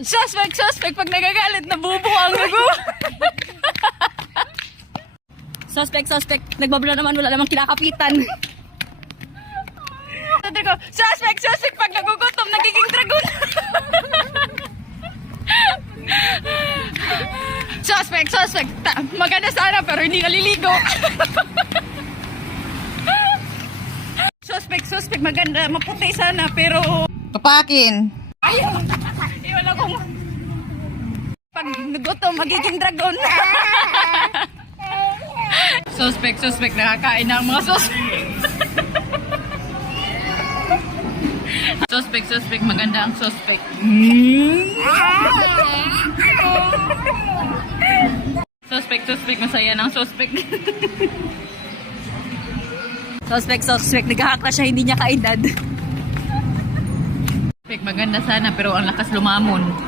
Suspect, pag nagagalit, nabubuang ako. Suspect, nagbabla naman, wala namang kinakapitan. Sabi ko, suspect, pag nagugutom, nagiging dragon. Suspect, maganda sana pero hindi naliligo. Suspect, maganda, maputi sana pero... Tupakin. Ayaw! Wala kong... Pag nagutom, magiging dragon. Suspect, nakakain na ang mga suspect, maganda ang suspect. Suspect, masaya ng suspect. Suspect, nagkakakla siya, hindi niya kaedad. Suspect, maganda sana pero ang lakas lumamon.